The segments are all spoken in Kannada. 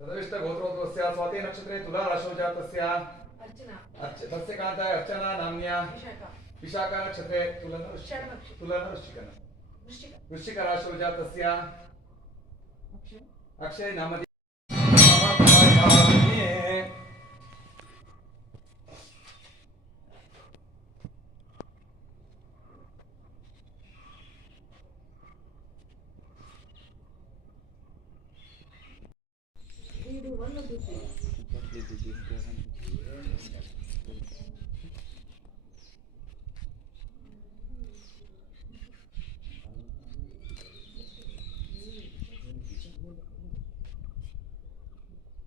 तदविष्ट गोत्रोद्भवस्य स्वाति नक्षत्रे तुला राशौ जातस्य अर्चना तस्य कान्ताय अर्चना नाम्न्या विशाखा नक्षत्रे तुला वृश्चिक राशौ जातस्य Akshay नामधेय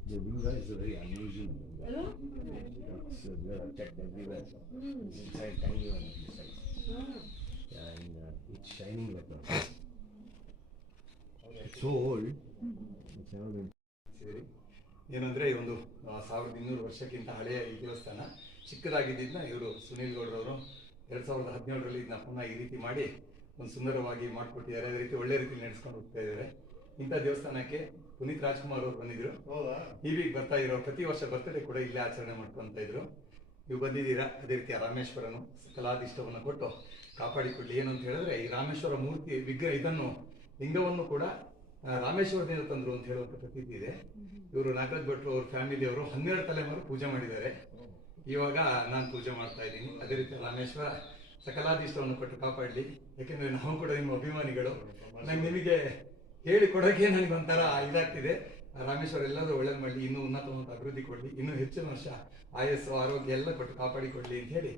The Buddha is a very unusual Buddha. Hello? They are checked everywhere. Inside tiny one of the size. And it's shining like that. It's so old. It's never been. ಏನಂದ್ರೆ ಒಂದು 1200 ವರ್ಷಕ್ಕಿಂತ ಹಳೆಯ ಈ ದೇವಸ್ಥಾನ ಚಿಕ್ಕದಾಗಿದ್ದನ್ನ ಇವರು ಸುನೀಲ್ ಗೌಡ್ರವರು 2017ರಲ್ಲಿ ಇದನ್ನ ಪುನಃ ಈ ರೀತಿ ಮಾಡಿ ಒಂದು ಸುಂದರವಾಗಿ ಮಾಡಿಕೊಟ್ಟಿದ್ದಾರೆ. ಅದೇ ರೀತಿ ಒಳ್ಳೆ ರೀತಿ ನಡೆಸ್ಕೊಂಡು ಹೋಗ್ತಾ ಇದ್ದಾರೆ. ಇಂಥ ದೇವಸ್ಥಾನಕ್ಕೆ ಪುನೀತ್ ರಾಜ್ಕುಮಾರ್ ಅವರು ಬಂದಿದ್ರು. ಈಗ ಬರ್ತಾ ಇರೋ ಪ್ರತಿ ವರ್ಷ ಬರ್ತಡೇ ಕೂಡ ಇಲ್ಲೇ ಆಚರಣೆ ಮಾಡ್ಕೊಂತ ಇದ್ರು. ನೀವು ಬಂದಿದ್ದೀರಾ. ಅದೇ ರೀತಿ ರಾಮೇಶ್ವರನು ಕಲಾದಿಷ್ಟವನ್ನು ಕೊಟ್ಟು ಕಾಪಾಡಿಕೊಳ್ಳಿ. ಏನು ಅಂತ ಹೇಳಿದ್ರೆ ಈ ರಾಮೇಶ್ವರ ಮೂರ್ತಿ ವಿಗ್ರಹ ಇದನ್ನು ಲಿಂಗವನ್ನು ಕೂಡ ರಾಮೇಶ್ವರದಿಂದ ತಂದ್ರು ಅಂತ ಹೇಳುವಂತ ಪ್ರತೀತಿ ಇದೆ. ಇವರು ನಾಗರಾಜ್ ಭಟ್ರು ಅವ್ರ ಫ್ಯಾಮಿಲಿಯವರು 12 ತಲೆಮಾರು ಪೂಜೆ ಮಾಡಿದ್ದಾರೆ. ಇವಾಗ ನಾನು ಪೂಜೆ ಮಾಡ್ತಾ ಇದ್ದೀನಿ. ಅದೇ ರೀತಿ ರಾಮೇಶ್ವರ ಸಕಲಾದಿಷ್ಟವನ್ನು ಕೊಟ್ಟು ಕಾಪಾಡಲಿ. ಯಾಕೆಂದ್ರೆ ನಾವು ಕೂಡ ನಿಮ್ಮ ಅಭಿಮಾನಿಗಳು. ನಿಮಗೆ ಹೇಳಿಕೊಡೋಕೆ ನನಗೊಂಥರ ಇದಾಗ್ತಿದೆ. ರಾಮೇಶ್ವರ ಎಲ್ಲರೂ ಒಳ್ಳೇದು ಮಾಡಲಿ, ಇನ್ನೂ ಉನ್ನತವಾದ ಅಭಿವೃದ್ಧಿ ಕೊಡಲಿ, ಇನ್ನೂ ಹೆಚ್ಚಿನ ವರ್ಷ ಆಯಸ್ಸು ಆರೋಗ್ಯ ಎಲ್ಲ ಕೊಟ್ಟು ಕಾಪಾಡಿಕೊಡ್ಲಿ ಅಂತ ಹೇಳಿ